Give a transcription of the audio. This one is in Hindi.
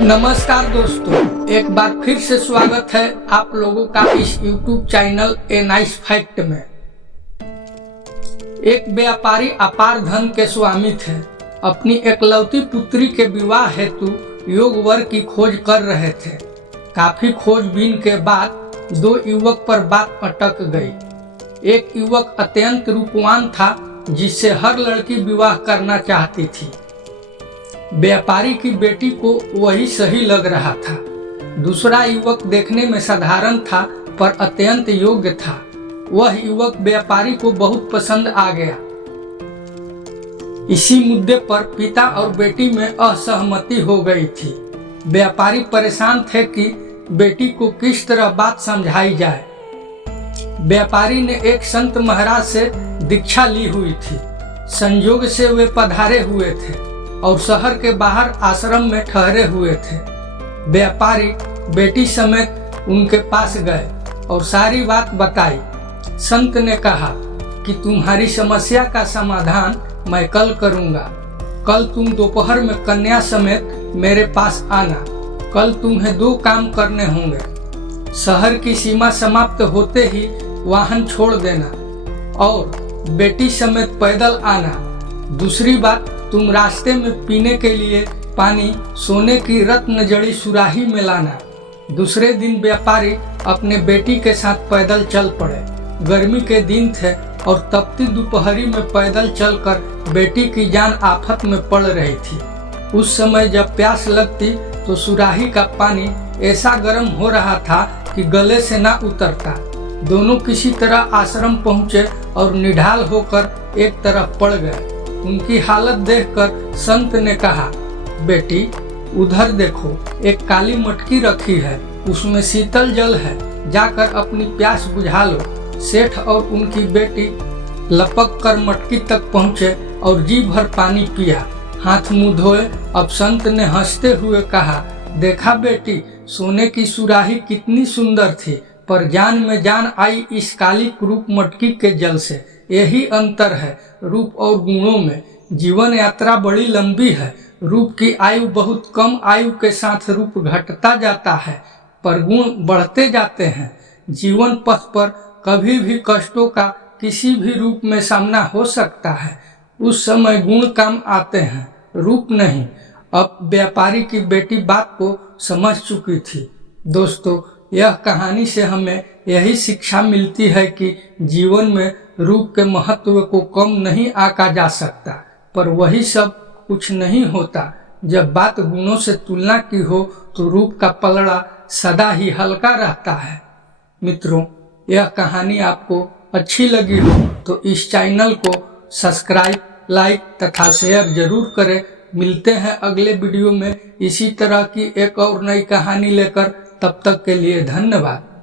नमस्कार दोस्तों, एक बार फिर से स्वागत है आप लोगों का इस YouTube channel a nice fact में। एक व्यापारी अपार धन के स्वामी थे। अपनी एकलौती पुत्री के विवाह हेतु योग्य वर की खोज कर रहे थे। काफी खोजबीन के बाद दो युवक पर बात अटक गई। एक युवक अत्यंत रूपवान था, जिससे हर लड़की विवाह करना चाहती थी। व्यापारी की बेटी को वही सही लग रहा था। दूसरा युवक देखने में साधारण था पर अत्यंत योग्य था। वह युवक व्यापारी को बहुत पसंद आ गया। इसी मुद्दे पर पिता और बेटी में असहमति हो गई थी। व्यापारी परेशान थे कि बेटी को किस तरह बात समझाई जाए। व्यापारी ने एक संत महाराज से दीक्षा ली हुई थी। संयोग से वे पधारे हुए थे और शहर के बाहर आश्रम में ठहरे हुए थे। व्यापारी बेटी समेत उनके पास गए और सारी बात बताई। संत ने कहा कि तुम्हारी समस्या का समाधान मैं कल करूंगा। कल तुम दोपहर में कन्या समेत मेरे पास आना। कल तुम्हें दो काम करने होंगे। शहर की सीमा समाप्त होते ही वाहन छोड़ देना और बेटी समेत पैदल आना। दूसरी बात, तुम रास्ते में पीने के लिए पानी सोने की रत्न जड़ी सुराही में लाना। दूसरे दिन व्यापारी अपने बेटी के साथ पैदल चल पड़े। गर्मी के दिन थे और तपती दोपहरी में पैदल चलकर बेटी की जान आफत में पड़ रही थी। उस समय जब प्यास लगती तो सुराही का पानी ऐसा गर्म हो रहा था कि गले से ना उतरता। दोनों किसी तरह आश्रम पहुँचे और निढाल होकर एक तरफ पड़ गए। उनकी हालत देखकर संत ने कहा, बेटी उधर देखो, एक काली मटकी रखी है, उसमें शीतल जल है, जाकर अपनी प्यास बुझा लो। सेठ और उनकी बेटी लपक कर मटकी तक पहुँचे और जी भर पानी पिया। हाथ मुंह धोए। अब संत ने हंसते हुए कहा, देखा बेटी, सोने की सुराही कितनी सुंदर थी, पर जान में जान आई इस काली क्रूप मटकी के जल से। यही अंतर है रूप और गुणों में। जीवन यात्रा बड़ी लंबी है। रूप की आयु बहुत कम आयु के साथ रूप घटता जाता है, पर गुण बढ़ते जाते हैं। जीवन पथ पर कभी भी कष्टों का किसी भी रूप में सामना हो सकता है। उस समय गुण काम आते हैं, रूप नहीं। अब व्यापारी की बेटी बात को समझ चुकी थी। दोस्तों, यह कहानी से हमें यही शिक्षा मिलती है कि जीवन में रूप के महत्व को कम नहीं आंका जा सकता, पर वही सब कुछ नहीं होता। जब बात गुणों से तुलना की हो तो रूप का पलड़ा सदा ही हल्का रहता है। मित्रों, यह कहानी आपको अच्छी लगी हो तो इस चैनल को सब्सक्राइब, लाइक तथा शेयर जरूर करें। मिलते हैं अगले वीडियो में इसी तरह की एक और नई कहानी लेकर। तब तक के लिए धन्यवाद।